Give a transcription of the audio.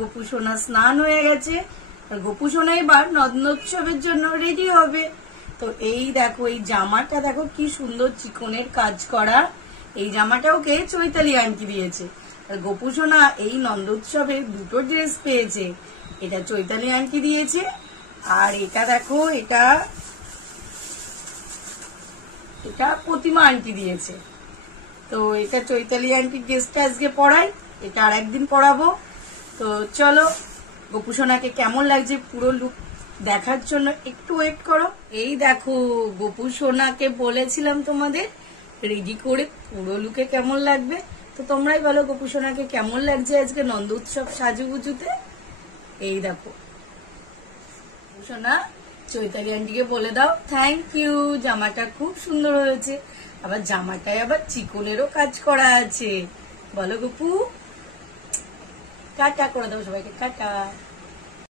গোপু সোনা স্নান হয়ে গেছে, গোপু সোনা এবার নন্দোৎসবের জন্য রেডি হবে। তো এই দেখো এই জামাটা দেখো কি সুন্দর চিকনের কাজ করা, এই জামাটা ওকে চৈতালি আন্টি দিয়েছে। আর গোপু সোনা এই নন্দোৎসবে দুটো ড্রেস পেয়েছে, এটা চৈতালি আন্টি দিয়েছে আর এটা দেখো এটা প্রতিমা আন্টি দিয়েছে। তো এটা চৈতালি আন্টির ড্রেসটা আজকে পরাই, এটা আর একদিন পরাবো। তো চলো গোপু সোনাকে কেমন লাগছে পুরো লুক দেখার জন্য একটু ওয়েট করো। এই দেখো গোপু সোনাকে বলেছিলাম তোমাদের রেডি করে পুরো লুকে কেমন লাগবে, তো তোমরাই বলো গোপু সোনাকে কেমন লাগছে আজকে নন্দোৎসব সাজুগুজুতে। এই দেখো গোপু সোনা চৈতালি আন্টিকে বলে দাও থ্যাংক ইউ, জামাটা খুব সুন্দর হয়েছে, আবার জামাটায় আবার চিকনেরও কাজ করা আছে। বলো গোপু, টাটা করে দাও সবাইকে, টাটা।